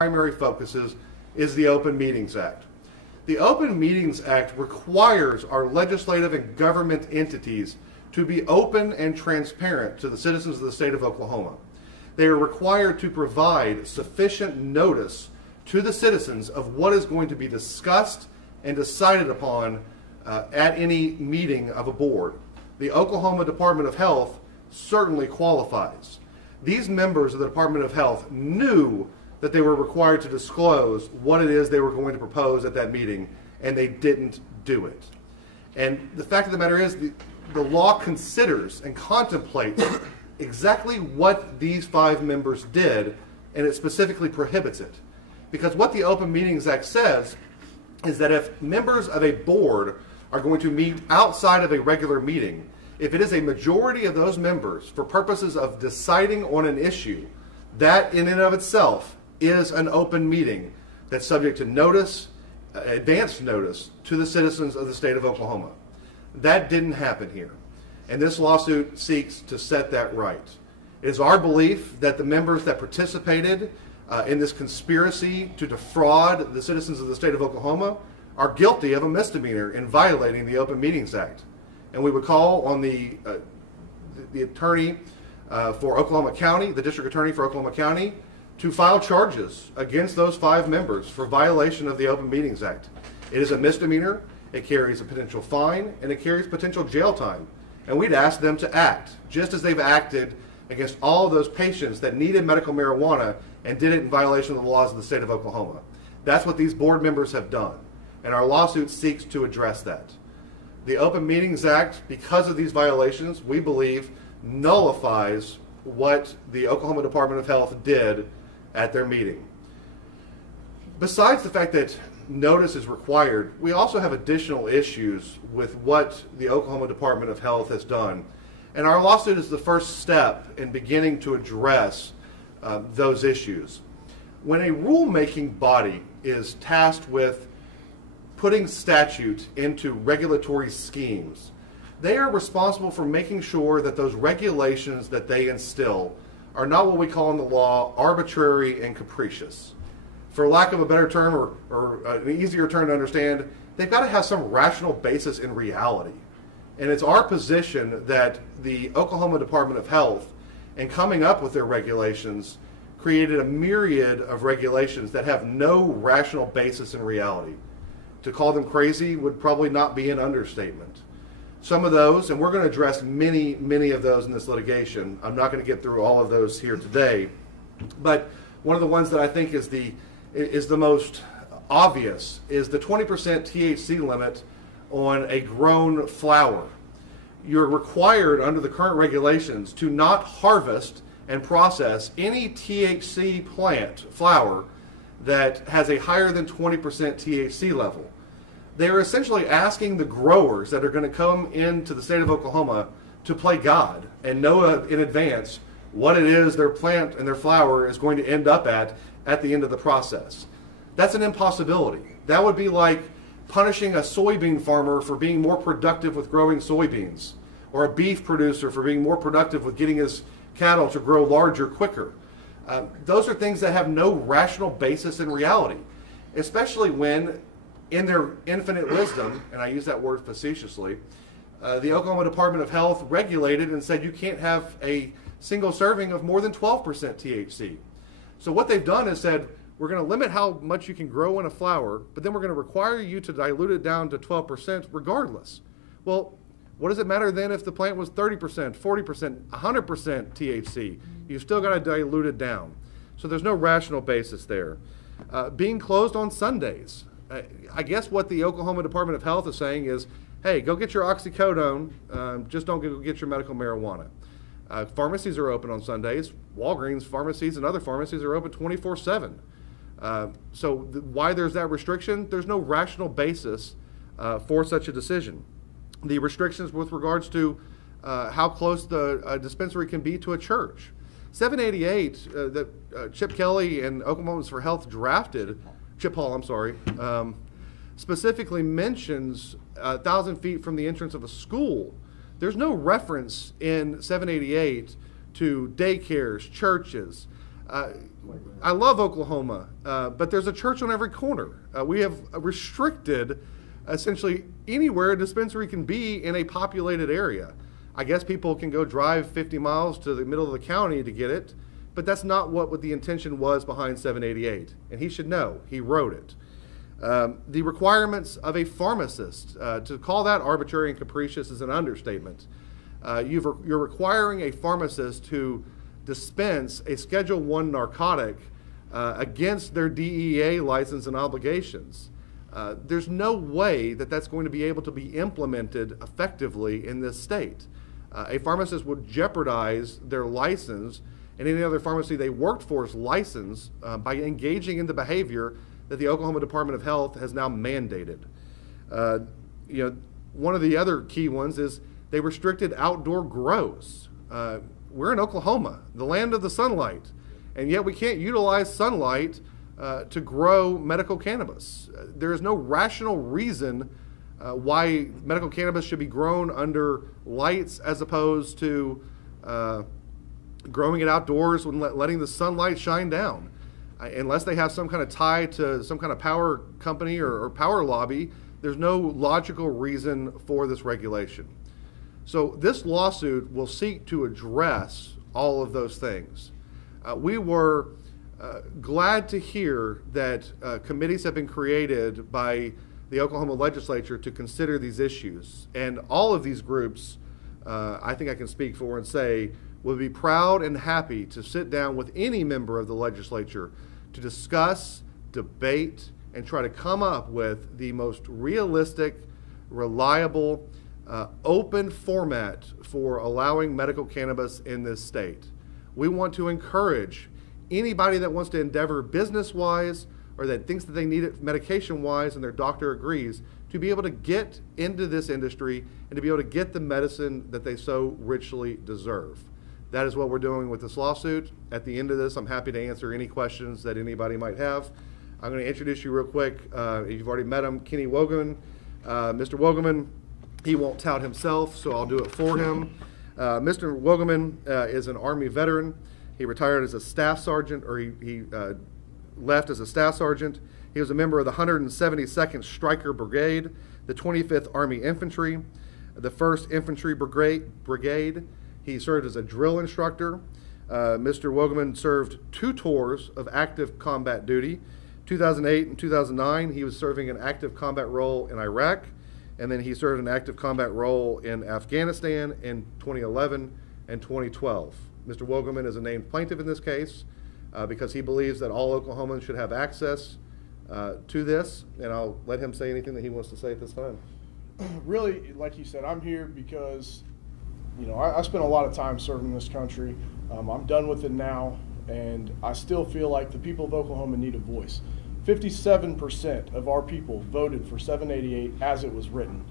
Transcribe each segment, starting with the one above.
primary focuses is the Open Meetings Act. The Open Meetings Act requires our legislative and government entities to be open and transparent to the citizens of the state of Oklahoma. They are required to provide sufficient notice to the citizens of what is going to be discussed and decided upon at any meeting of a board. The Oklahoma Department of Health certainly qualifies. These members of the Department of Health knew that they were required to disclose what it is they were going to propose at that meeting, and they didn't do it. And the fact of the matter is, the law considers and contemplates exactly what these 5 members did, and it specifically prohibits it. Because what the Open Meetings Act says is that if members of a board are going to meet outside of a regular meeting, if it is a majority of those members for purposes of deciding on an issue, that in and of itself is an open meeting that's subject to notice, advance notice, to the citizens of the state of Oklahoma. That didn't happen here, and this lawsuit seeks to set that right. It is our belief that the members that participated in this conspiracy to defraud the citizens of the state of Oklahoma are guilty of a misdemeanor in violating the Open Meetings Act. And we would call on the attorney for Oklahoma County, the district attorney for Oklahoma County, to file charges against those 5 members for violation of the Open Meetings Act. It is a misdemeanor, it carries a potential fine, and it carries potential jail time. And we'd ask them to act, just as they've acted against all of those patients that needed medical marijuana and did it in violation of the laws of the state of Oklahoma. That's what these board members have done, and our lawsuit seeks to address that. The Open Meetings Act, because of these violations, we believe nullifies what the Oklahoma Department of Health did at their meeting. Besides the fact that notice is required, we also have additional issues with what the Oklahoma Department of Health has done. And our lawsuit is the first step in beginning to address those issues. When a rulemaking body is tasked with putting statute into regulatory schemes, they are responsible for making sure that those regulations that they instill are not what we call in the law arbitrary and capricious. For lack of a better term or an easier term to understand, they've got to have some rational basis in reality. And it's our position that the Oklahoma Department of Health, in coming up with their regulations, created a myriad of regulations that have no rational basis in reality. To call them crazy would probably not be an understatement. Some of those, and we're going to address many, many of those in this litigation. I'm not going to get through all of those here today, but one of the ones that I think is the most obvious is the 20% THC limit on a grown flower. You're required under the current regulations to not harvest and process any THC flower that has a higher than 20% THC level. They're essentially asking the growers that are going to come into the state of Oklahoma to play God and know in advance what it is their plant and their flower is going to end up at the end of the process. That's an impossibility. That would be like punishing a soybean farmer for being more productive with growing soybeans, or a beef producer for being more productive with getting his cattle to grow larger quicker. Those are things that have no rational basis in reality, especially when, in their infinite wisdom, and I use that word facetiously, the Oklahoma Department of Health regulated and said you can't have a single serving of more than 12% THC. So what they've done is said, we're going to limit how much you can grow in a flower, but then we're going to require you to dilute it down to 12% regardless. Well, what does it matter then if the plant was 30%, 40%, 100% THC? You've still got to dilute it down. So there's no rational basis there. Being closed on Sundays. I guess what the Oklahoma Department of Health is saying is, hey, go get your oxycodone, just don't go get your medical marijuana. Pharmacies are open on Sundays. Walgreens pharmacies and other pharmacies are open 24/7. So why there's that restriction? There's no rational basis for such a decision. The restrictions with regards to how close the dispensary can be to a church. 788 that Chip Kelly and Oklahomans for Health drafted, Chip Hall, I'm sorry, specifically mentions 1,000 feet from the entrance of a school. There's no reference in 788 to daycares, churches. I love Oklahoma, but there's a church on every corner. We have restricted essentially anywhere a dispensary can be in a populated area. I guess people can go drive 50 miles to the middle of the county to get it, but that's not what the intention was behind 788. And he should know, he wrote it. The requirements of a pharmacist, to call that arbitrary and capricious is an understatement. You're requiring a pharmacist to dispense a Schedule I narcotic against their DEA license and obligations. There's no way that that's going to be able to be implemented effectively in this state. A pharmacist would jeopardize their license and any other pharmacy they worked for's license by engaging in the behavior that the Oklahoma Department of Health has now mandated. One of the other key ones is they restricted outdoor grows. We're in Oklahoma, the land of the sunlight, and yet we can't utilize sunlight to grow medical cannabis. There is no rational reason why medical cannabis should be grown under lights as opposed to growing it outdoors and letting the sunlight shine down. Unless they have some kind of tie to some kind of power company or power lobby, there's no logical reason for this regulation. So this lawsuit will seek to address all of those things. We were glad to hear that committees have been created by the Oklahoma legislature to consider these issues. And all of these groups, I think I can speak for and say, will be proud and happy to sit down with any member of the legislature to discuss, debate, and try to come up with the most realistic, reliable, open format for allowing medical cannabis in this state. We want to encourage anybody that wants to endeavor business-wise or that thinks that they need it medication-wise and their doctor agrees to be able to get into this industry and to be able to get the medicine that they so richly deserve. That is what we're doing with this lawsuit. At the end of this, I'm happy to answer any questions that anybody might have. I'm going to introduce you real quick. You've already met him, Kenny Wogelman. Mr. Wogelman, he won't tout himself, so I'll do it for him. Mr. Wogelman is an Army veteran. He retired as a staff sergeant, or he left as a staff sergeant. He was a member of the 172nd Stryker Brigade, the 25th Army Infantry, the 1st Infantry Brigade. He served as a drill instructor. Mr. Wogelman served 2 tours of active combat duty. 2008 and 2009, he was serving an active combat role in Iraq, and then he served an active combat role in Afghanistan in 2011 and 2012. Mr. Wogelman is a named plaintiff in this case because he believes that all Oklahomans should have access to this, and I'll let him say anything that he wants to say at this time. Really, like you said, I'm here because, I spent a lot of time serving this country. I'm done with it now, and I still feel like the people of Oklahoma need a voice. 57% of our people voted for 788 as it was written.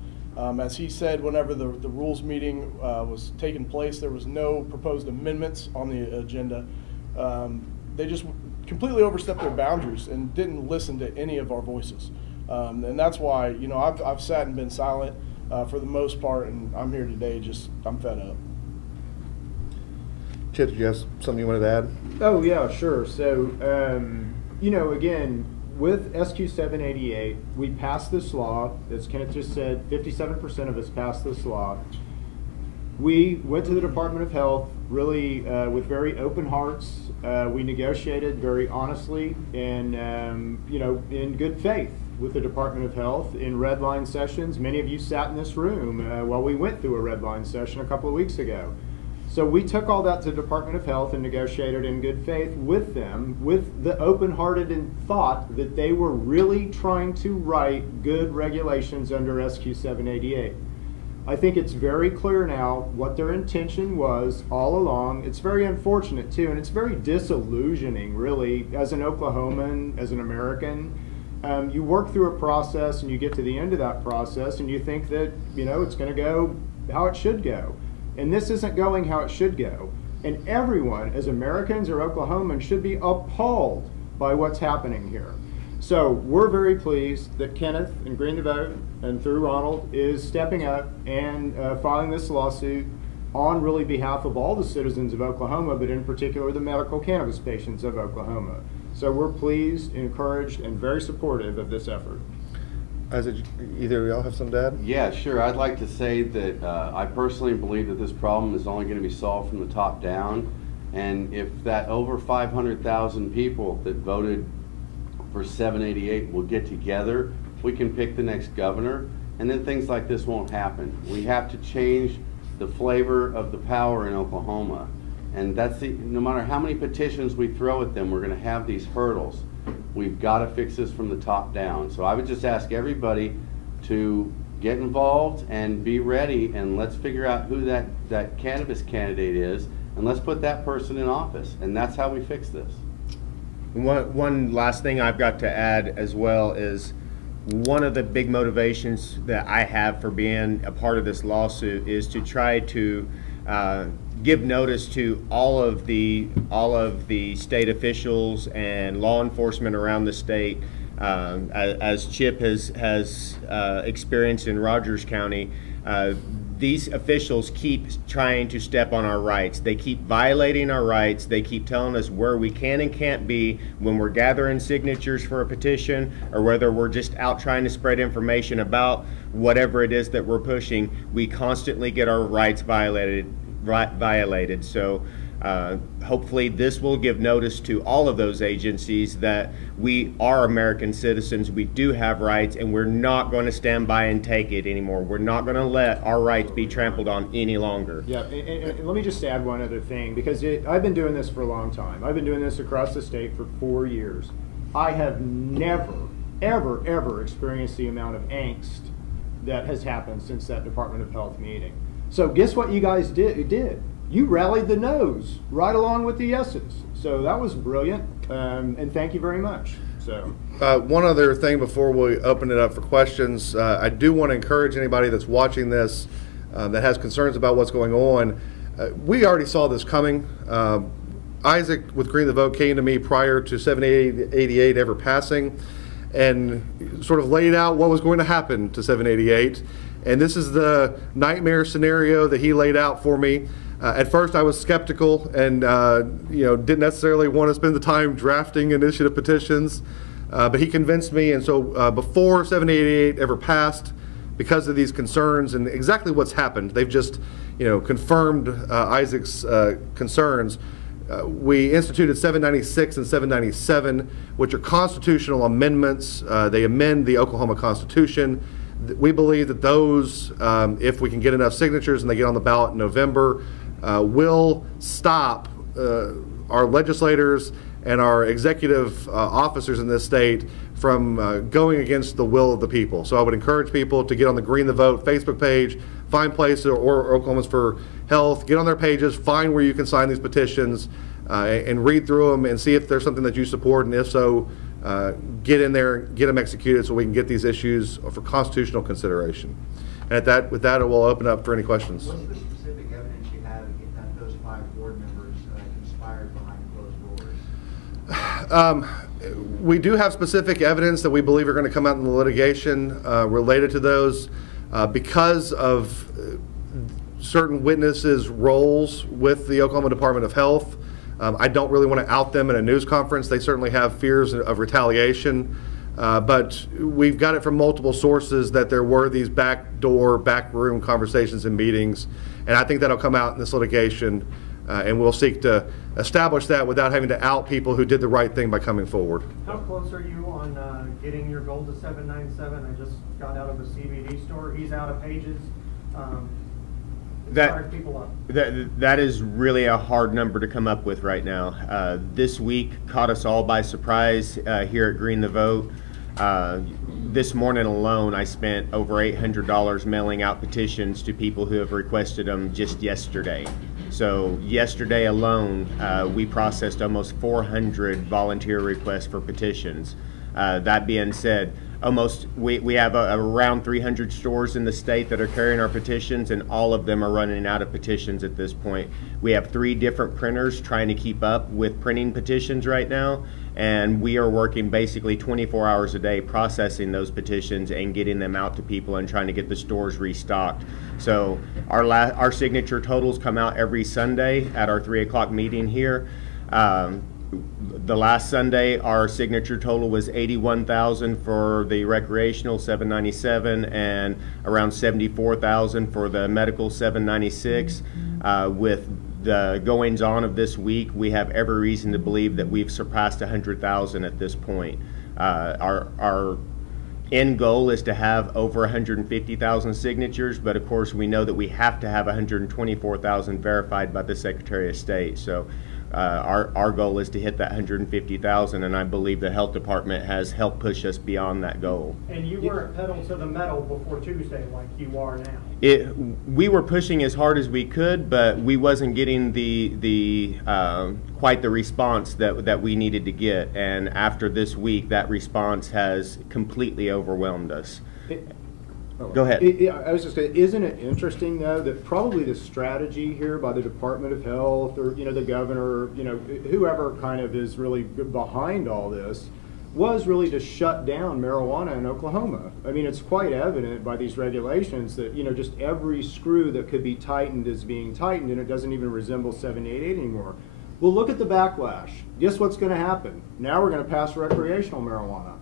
As he said, whenever the rules meeting was taking place, there was no proposed amendments on the agenda. They just completely overstepped their boundaries and didn't listen to any of our voices. And that's why, I've sat and been silent for the most part, and I'm here today I'm fed up. Chip, did you have something you wanted to add? Oh, yeah, sure. So, again, with SQ 788, we passed this law. As Kenneth just said, 57% of us passed this law. We went to the Department of Health really with very open hearts. We negotiated very honestly and, in good faith with the Department of Health in red line sessions. Many of you sat in this room while we went through a red line session a couple of weeks ago. So we took all that to the Department of Health and negotiated in good faith with them, with the open-hearted and thought that they were really trying to write good regulations under SQ 788. I think it's very clear now what their intention was all along. It's very unfortunate too, and it's very disillusioning really as an Oklahoman, as an American. You work through a process and you get to the end of that process and you think that, it's going to go how it should go. And this isn't going how it should go. And everyone, as Americans or Oklahomans, should be appalled by what's happening here. So we're very pleased that Kenneth and Green the Vote and through Ronald is stepping up and filing this lawsuit. on really behalf of all the citizens of Oklahoma, but in particular the medical cannabis patients of Oklahoma. So we're pleased, encouraged, and very supportive of this effort. Either of y'all have some to add? Yeah, sure. I'd like to say that I personally believe that this problem is only going to be solved from the top down. And if that over 500,000 people that voted for 788 will get together, we can pick the next governor, and then things like this won't happen. We have to change the flavor of the power in Oklahoma. And that's no matter how many petitions we throw at them, we're going to have these hurdles. We've got to fix this from the top down. So I would just ask everybody to get involved and be ready, and let's figure out who that cannabis candidate is, and let's put that person in office. And that's how we fix this. One last thing I've got to add as well is one of the big motivations that I have for being a part of this lawsuit is to try to give notice to all of the state officials and law enforcement around the state, as Chip has experienced in Rogers County. These officials keep trying to step on our rights. They keep violating our rights. They keep telling us where we can and can't be when we're gathering signatures for a petition, or whether we're just out trying to spread information about whatever it is that we're pushing. We constantly get our rights violated. So hopefully this will give notice to all of those agencies that we are American citizens, we do have rights, and we're not going to stand by and take it anymore. We're not going to let our rights be trampled on any longer. Yeah, and let me just add one other thing, because I've been doing this for a long time. I've been doing this across the state for 4 years. I have never, ever experienced the amount of angst that has happened since that Department of Health meeting. So guess what you guys did? You rallied the no's right along with the yeses. So that was brilliant, and thank you very much. So one other thing before we open it up for questions, I do want to encourage anybody that's watching this that has concerns about what's going on. We already saw this coming. Isaac with Green the Vote came to me prior to 788 ever passing and sort of laid out what was going to happen to 788. And this is the nightmare scenario that he laid out for me. At first, I was skeptical and didn't necessarily want to spend the time drafting initiative petitions, but he convinced me. And so before 788 ever passed, because of these concerns and exactly what's happened, they've just confirmed Isaac's concerns. We instituted 796 and 797, which are constitutional amendments. They amend the Oklahoma Constitution. We believe that those, if we can get enough signatures and they get on the ballot in November, will stop our legislators and our executive officers in this state from going against the will of the people. So I would encourage people to get on the Green the Vote Facebook page, find places, or Oklahomans for Health, get on their pages, find where you can sign these petitions, and read through them and see if there's something that you support, and if so, get in there, get them executed so we can get these issues for constitutional consideration. And with that, it will open up for any questions. What's the specific evidence you have that those 5 board members conspired behind closed doors? We do have specific evidence that we believe are going to come out in the litigation related to those because of certain witnesses' roles with the Oklahoma Department of Health. I don't really want to out them in a news conference. They certainly have fears of retaliation, but we've got it from multiple sources that there were these backroom conversations and meetings, and I think that'll come out in this litigation, and we'll seek to establish that without having to out people who did the right thing by coming forward. How close are you on getting your goal to 797? I just got out of a CBD store. He's out of pages. That is really a hard number to come up with right now. This week caught us all by surprise here at Green the Vote. This morning alone, I spent over $800 mailing out petitions to people who have requested them just yesterday. So yesterday alone, we processed almost 400 volunteer requests for petitions. That being said, we have around 300 stores in the state that are carrying our petitions, and all of them are running out of petitions at this point. We have 3 different printers trying to keep up with printing petitions right now, and we are working basically 24 hours a day processing those petitions and getting them out to people and trying to get the stores restocked. So our signature totals come out every Sunday at our 3 o'clock meeting here. The last Sunday, our signature total was 81,000 for the recreational 797 and around 74,000 for the medical 796. With the goings on of this week, we have every reason to believe that we've surpassed 100,000 at this point. Our end goal is to have over 150,000 signatures, but of course we know that we have to have 124,000 verified by the Secretary of State. So our goal is to hit that 150,000, and I believe the health department has helped push us beyond that goal. And you weren't pedal to the metal before Tuesday like you are now. We were pushing as hard as we could, but we wasn't getting the quite the response that we needed to get. And after this week, that response has completely overwhelmed us. Go ahead. I was just saying, isn't it interesting though that probably the strategy here by the Department of Health or the governor, whoever kind of is really behind all this, was really to shut down marijuana in Oklahoma. I mean, it's quite evident by these regulations that just every screw that could be tightened is being tightened, and it doesn't even resemble 788 anymore. Well, look at the backlash. Guess what's going to happen? Now we're going to pass recreational marijuana.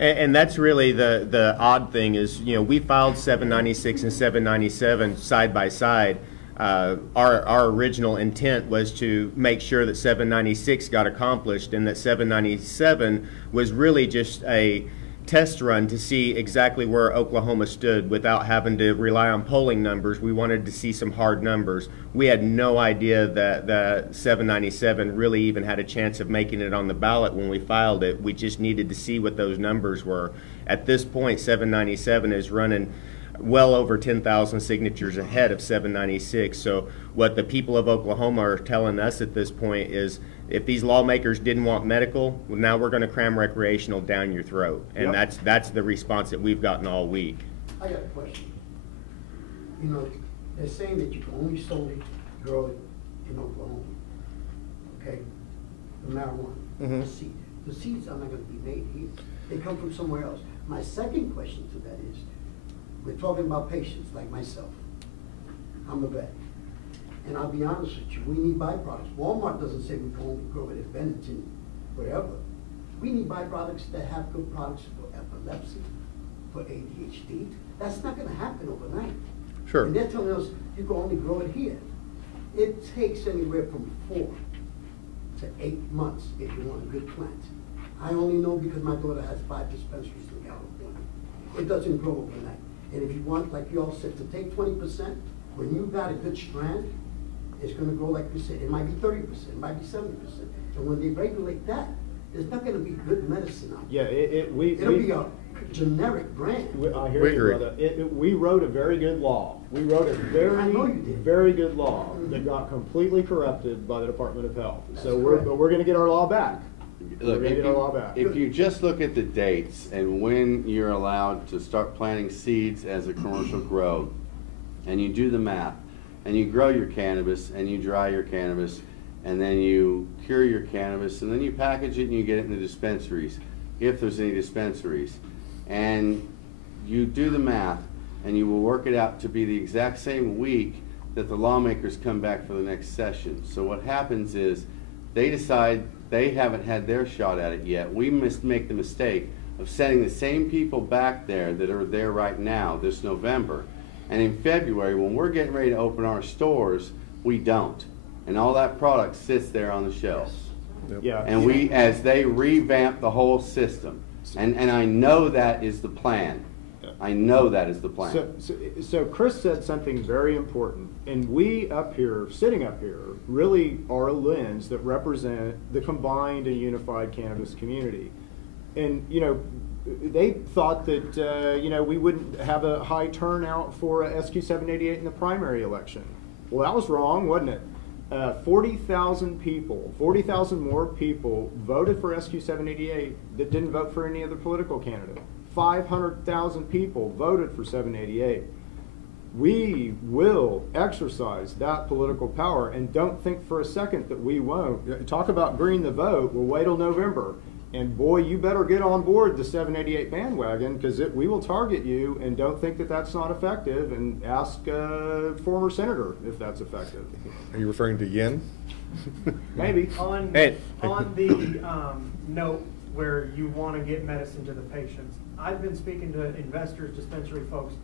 And that's really the odd thing is, we filed 796 and 797 side by side. Our original intent was to make sure that 796 got accomplished, and that 797 was really just a test run to see exactly where Oklahoma stood without having to rely on polling numbers. We wanted to see some hard numbers. We had no idea that 797 really even had a chance of making it on the ballot when we filed it. We just needed to see what those numbers were. At this point, 797 is running well over 10,000 signatures ahead of 796. So what the people of Oklahoma are telling us at this point is, if these lawmakers didn't want medical, well, now we're going to cram recreational down your throat. And that's the response that we've gotten all week. I got a question. They're saying that you can only solely grow it in Oklahoma. Okay? The marijuana, the seed. The seeds are not going to be made here. They come from somewhere else. My second question to that is, we're talking about patients like myself. I'm a vet. And I'll be honest with you, we need byproducts. Walmart doesn't say we can only grow it at Benetton, wherever. We need byproducts that have good products for epilepsy, for ADHD. That's not going to happen overnight. Sure. And they're telling us you can only grow it here. It takes anywhere from 4 to 8 months if you want a good plant. I only know because my daughter has 5 dispensaries in California. It doesn't grow overnight. And if you want, like you all said, to take 20%, when you've got a good strand, it's going to grow, like you said. It might be 30%, it might be 70%. And when they regulate that, there's not going to be good medicine out there. Yeah, it'll be a generic brand. I hear you, brother. We wrote a very good law. We wrote a very good law that got completely corrupted by the Department of Health. So we're going to get our law back. Look, if you just look at the dates and when you're allowed to start planting seeds as a commercial grow, and you do the math, and you grow your cannabis, and you dry your cannabis, and then you cure your cannabis, and then you package it and you get it in the dispensaries, if there's any dispensaries, and you do the math, and you will work it out to be the exact same week that the lawmakers come back for the next session. So what happens is they decide they haven't had their shot at it yet. We must make the mistake of sending the same people back there that are there right now this November. And in February, when we're getting ready to open our stores, we don't. And all that product sits there on the shelves. Yep. Yeah. And as they revamp the whole system. And I know that is the plan. I know that is the plan. So Chris said something very important, and we up here, sitting up here, really are a lens that represent the combined and unified cannabis community. And they thought that we wouldn't have a high turnout for SQ 788 in the primary election. Well, that was wrong, wasn't it? 40,000 people, 40,000 more people voted for SQ 788 that didn't vote for any other political candidate. 500,000 people voted for 788. we will exercise that political power, and don't think for a second that we won't. Talk about green the vote. We'll wait till November. And boy, you better get on board the 788 bandwagon, because we will target you, and don't think that that's not effective, and ask a former senator if that's effective. Are you referring to Yin? Maybe. On Hey. the note where you want to get medicine to the patients, I've been speaking to investors, dispensary folks,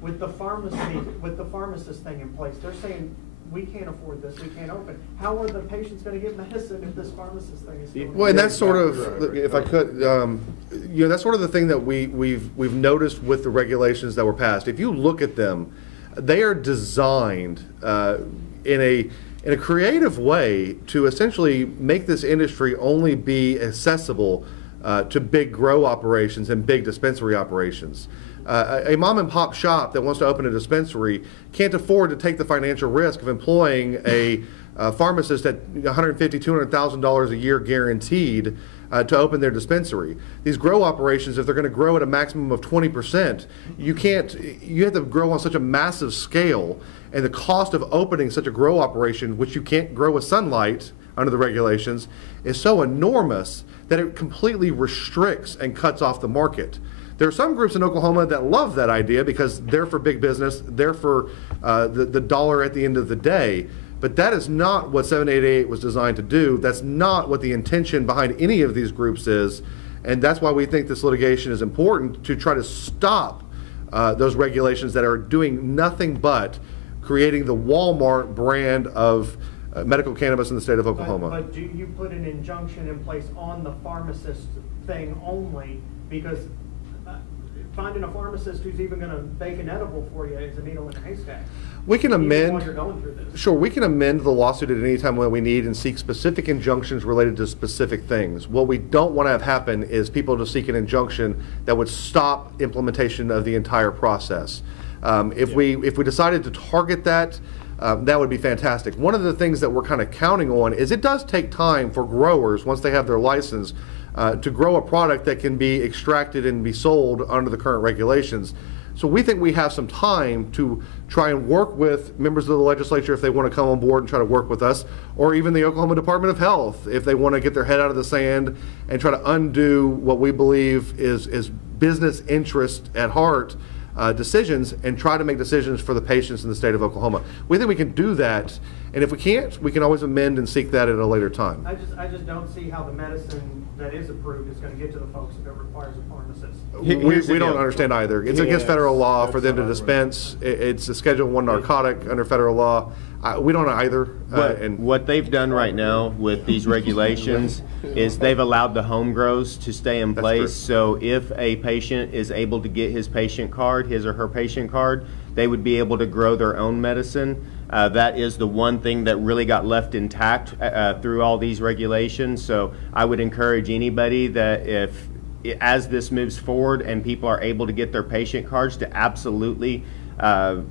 with the pharmacist thing in place. They're saying, we can't afford this, we can't open. How are the patients going to get medicine if this pharmacist thing is still? Well, and that's sort of, if I could, that's sort of the thing that we've noticed with the regulations that were passed. If you look at them, they are designed in a creative way to essentially make this industry only be accessible to big grow operations and big dispensary operations. A mom and pop shop that wants to open a dispensary can't afford to take the financial risk of employing a pharmacist at $150,000, $200,000 a year guaranteed to open their dispensary. These grow operations, if they're going to grow at a maximum of 20%, you have to grow on such a massive scale, and the cost of opening such a grow operation, which you can't grow with sunlight under the regulations, is so enormous that it completely restricts and cuts off the market. There are some groups in Oklahoma that love that idea because they're for big business, they're for the dollar at the end of the day. But that is not what 788 was designed to do. That's not what the intention behind any of these groups is. And that's why we think this litigation is important, to try to stop those regulations that are doing nothing but creating the Walmart brand of medical cannabis in the state of Oklahoma. But do you put an injunction in place on the pharmacist thing only? Because finding a pharmacist who's even going to bake an edible for you is a needle in a haystack. We can Even amend. while you're going through this. Sure, we can amend the lawsuit at any time when we need and seek specific injunctions related to specific things. What we don't want to have happen is people to seek an injunction that would stop implementation of the entire process. If we decided to target that, that would be fantastic. One of the things that we're kind of counting on is it does take time for growers, once they have their license, to grow a product that can be extracted and be sold under the current regulations. So we think we have some time to try and work with members of the legislature if they want to come on board and try to work with us, or even the Oklahoma Department of Health if they want to get their head out of the sand and try to undo what we believe is business interest at heart decisions, and try to make decisions for the patients in the state of Oklahoma. We think we can do that, and if we can't, we can always amend and seek that at a later time. I just don't see how the medicine that is approved is going to get to the folks if it requires a pharmacist. We don't understand either. It's against federal law for them to That's dispense. It's a Schedule I narcotic under federal law. We don't either. What they've done right now with these regulations is they've allowed the home grows to stay in That's place. true. So if a patient is able to get his patient card, his or her patient card, they would be able to grow their own medicine. That is the one thing that really got left intact through all these regulations. So I would encourage anybody that as this moves forward and people are able to get their patient cards, to absolutely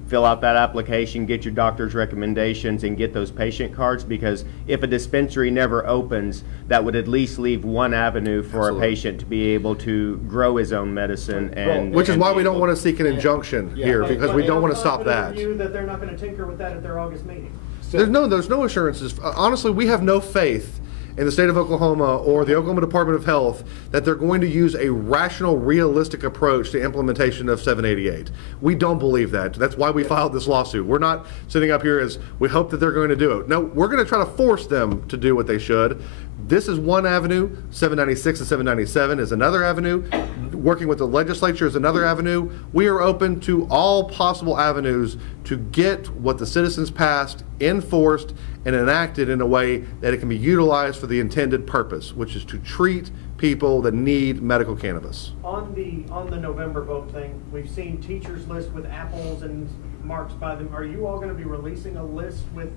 fill out that application, get your doctor's recommendations, and get those patient cards, because if a dispensary never opens, that would at least leave one avenue for Absolutely. a patient to be able to grow his own medicine. And Which is why we be don't able- want to seek an injunction here, because we don't want to stop that. You that they're not going to tinker with that at their August meeting. There's no assurances. Honestly, we have no faith in the state of Oklahoma or the Oklahoma Department of Health that they're going to use a rational, realistic approach to implementation of 788. We don't believe that. That's why we filed this lawsuit. We're not sitting up here as we hope that they're going to do it. No, we're going to try to force them to do what they should. This is one avenue. 796 and 797 is another avenue. Working with the legislature is another avenue. We are open to all possible avenues to get what the citizens passed enforced and enacted in a way that it can be utilized for the intended purpose, which is to treat people that need medical cannabis. On the November vote thing, we've seen teachers list with apples and marks by them. Are you all going to be releasing a list with,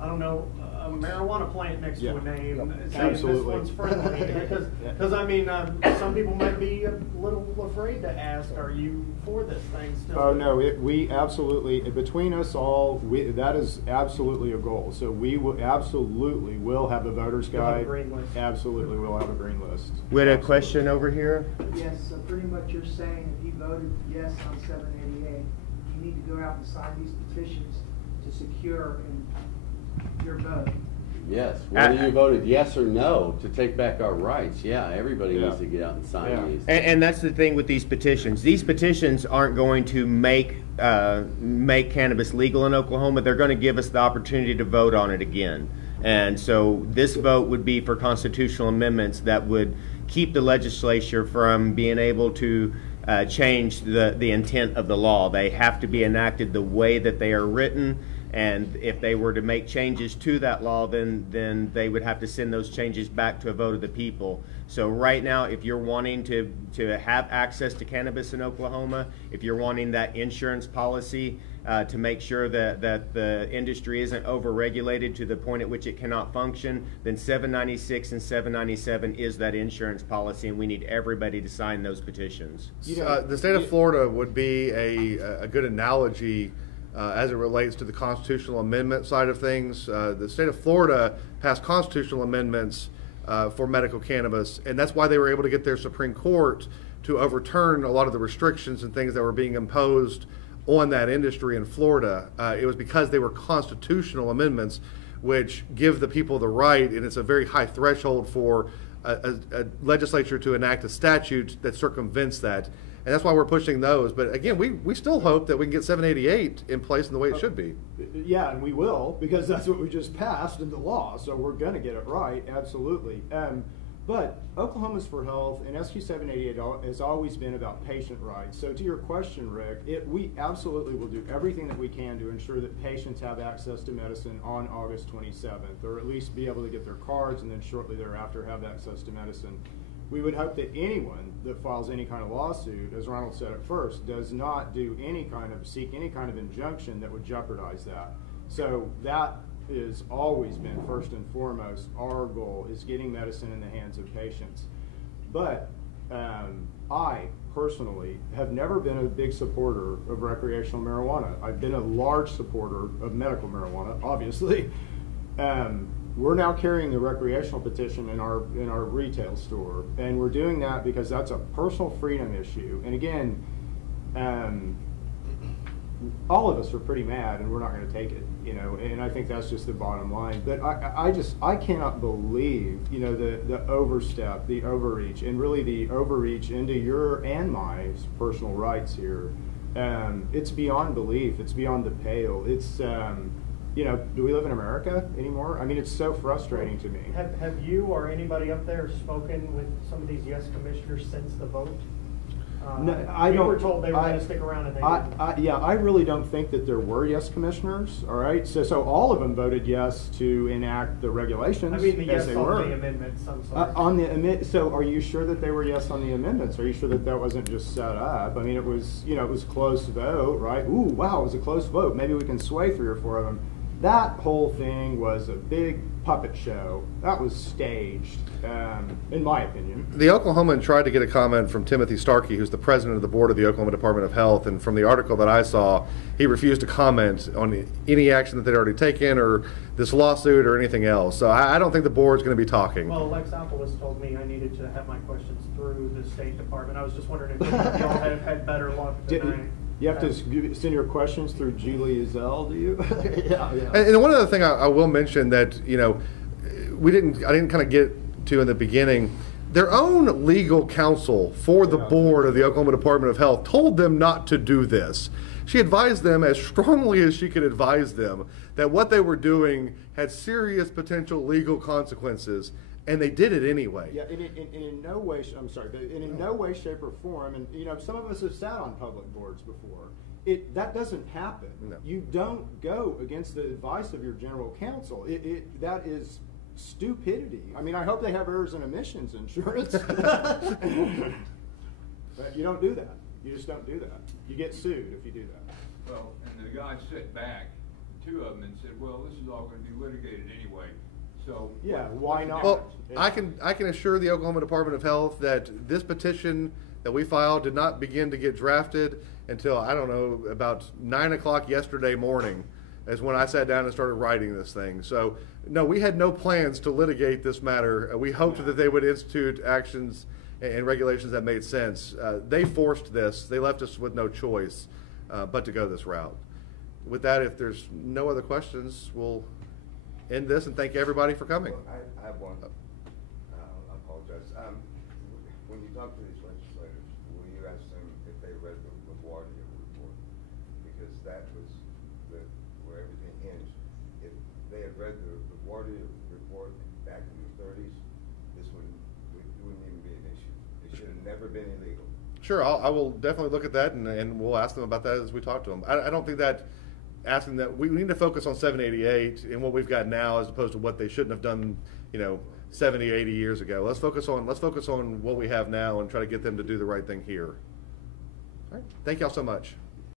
I don't know, a marijuana plant next to a name, saying Absolutely. this one's friendly? Because I mean, some people might be a little afraid to ask, are you for this thing still? Oh, no, we absolutely, between us all, that is absolutely a goal. So we will absolutely will have a voter's You'll have a guide. green list. Absolutely, we'll have a green list. We had a Absolutely. question over here. Yes, so pretty much you're saying if you voted yes on 788, you need to go out and sign these petitions to secure your vote. Yes, whether you voted yes or no to take back our rights, yeah, everybody needs to get out and sign these. And that's the thing with these petitions. These petitions aren't going to make cannabis legal in Oklahoma. They're going to give us the opportunity to vote on it again. And so this vote would be for constitutional amendments that would keep the legislature from being able to change the intent of the law. They have to be enacted the way that they are written. And if they were to make changes to that law, then they would have to send those changes back to a vote of the people. So right now, if you're wanting to have access to cannabis in Oklahoma, if you're wanting that insurance policy to make sure that the industry isn't overregulated to the point at which it cannot function, then 796 and 797 is that insurance policy, and we need everybody to sign those petitions. The state of Florida would be a good analogy as it relates to the constitutional amendment side of things. The state of Florida passed constitutional amendments for medical cannabis, and that's why they were able to get their Supreme Court to overturn a lot of the restrictions and things that were being imposed on that industry in Florida. It was because they were constitutional amendments which give the people the right, and it's a very high threshold for a legislature to enact a statute that circumvents that. And that's why we're pushing those. But again, we still hope that we can get 788 in place in the way it should be. Yeah, and we will, because that's what we just passed into law. So we're going to get it right, absolutely. But Oklahoma's for Health and SQ 788 has always been about patient rights. So to your question, Rick, we absolutely will do everything that we can to ensure that patients have access to medicine on August 27th, or at least be able to get their cards and then shortly thereafter have access to medicine. We would hope that anyone that files any kind of lawsuit, as Ronald said at first, does not seek any kind of injunction that would jeopardize that. So that has always been first and foremost our goal, is getting medicine in the hands of patients. But I personally have never been a big supporter of recreational marijuana. I've been a large supporter of medical marijuana, obviously. We're now carrying the recreational petition in our retail store, and we're doing that because that's a personal freedom issue. And again, all of us are pretty mad, and we're not going to take it, and I think that's just the bottom line. But I cannot believe, the overstep, the overreach, and really the overreach into your and my personal rights here. It's beyond belief. It's beyond the pale. It's do we live in America anymore? I mean, it's so frustrating to me. Have you or anybody up there spoken with some of these yes commissioners since the vote? No, we were told they were going to stick around, and they didn't. Yeah, I really don't think that there were yes commissioners. All right, so all of them voted yes to enact the regulations. I mean, the yes on the amendments. I'm sorry. So are you sure that they were yes on the amendments? Are you sure that wasn't just set up? I mean, it was it was close vote, right? Ooh, wow, it was a close vote. Maybe we can sway 3 or 4 of them. That whole thing was a big puppet show. That was staged, in my opinion. The Oklahoman tried to get a comment from Timothy Starkey, who's the president of the board of the Oklahoma Department of Health, and from the article that I saw, he refused to comment on any action that they'd already taken or this lawsuit or anything else. So I don't think the board's going to be talking. Well, Lexopolis told me I needed to have my questions through the State Department. I was just wondering if y'all have had better luck than I. You have to send your questions through Julie Zell, do you? Yeah. And one other thing I will mention that I didn't kind of get to in the beginning. Their own legal counsel for the board of the Oklahoma Department of Health told them not to do this. She advised them as strongly as she could advise them that what they were doing had serious potential legal consequences. And they did it anyway. Yeah, in no way, I'm sorry, but in no way, shape, or form, and some of us have sat on public boards before. That doesn't happen. No. You don't go against the advice of your general counsel. That is stupidity. I mean, I hope they have errors and omissions insurance. But you don't do that. You just don't do that. You get sued if you do that. Well, and the guy sat back, 2 of them, and said, well, this is all going to be litigated anyway. So yeah, why not? Well, I can assure the Oklahoma Department of Health that this petition that we filed did not begin to get drafted until, I don't know, about 9 o'clock yesterday morning is when I sat down and started writing this thing. So no, we had no plans to litigate this matter. We hoped that they would institute actions and regulations that made sense. They forced this. They left us with no choice. but to go this route. With that, if there's no other questions, we'll end this and thank everybody for coming. Well, I have one. I apologize. When you talk to these legislators, will you ask them if they read the LaGuardia report? Because that was where everything hinged. If they had read the LaGuardia report back in the 30s, this wouldn't even be an issue. It should have never been illegal. Sure, I will definitely look at that, and we'll ask them about that as we talk to them. I don't think that asking that we need to focus on 788 and what we've got now as opposed to what they shouldn't have done, 70 or 80 years ago. Let's focus on what we have now and try to get them to do the right thing here. All right. Thank y'all so much.